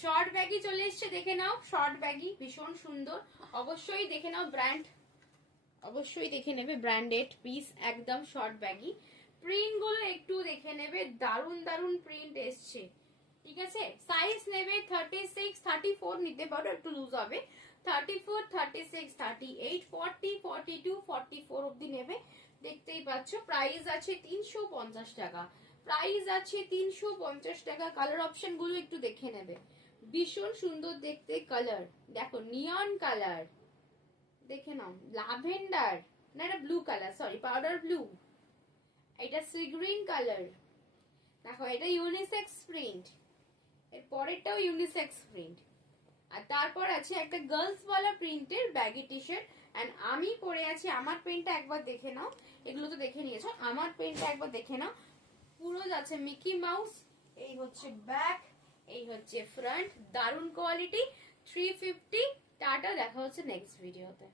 Short ব্যাগই চলে এসছে, দেখে নাও। শর্ট ব্যাগই ভীষণ সুন্দর, অবশ্যই দেখে নাও। ব্র্যান্ড অবশ্যই দেখে নেবে, ব্র্যান্ডেড পিস একদম। শর্ট ব্যাগই প্রিন্ট গুলো একটু দেখে নেবে, দারুন দারুন প্রিন্ট এসছে। ঠিক আছে, সাইজ নেবে 36, 34 নিতে পারো, একটু লুজ হবে। 34, 36, 38, 40, 42, 44 অব্দি নেবে। দেখতেই পাচ্ছ। প্রাইস আছে 350 টাকা। প্রাইস আছে 350 টাকা। কালার অপশন গুলো একটু দেখে নেবে, ভীষণ সুন্দর দেখতে কালার। দেখো নিয়ন কালার, দেখে নাও। ল্যাভেন্ডার, না এটা blue colour, sorry powder blue. এটা সি গ্রিন কালার। দেখো এটা ইউনিসেক্স প্রিন্ট, এর পরেরটাও ইউনিসেক্স প্রিন্ট। আর তারপর আছে একটা গার্লস ওয়ালা প্রিন্টের ব্যাগি টি শার্ট। এন্ড আমি পরে আছি, আমার প্রিন্টটা একবার দেখে নাও। এগুলো তো দেখে নিয়েছো, আমার প্রিন্টটা একবার দেখে নাও। পুরো যাচ্ছে মিকি মাউস। এই হচ্ছে ব্যাক, এই হচ্ছে ফ্রন্ট, দারুন কোয়ালিটি। 350। টাটা, দেখা হচ্ছে নেক্সট ভিডিওতে।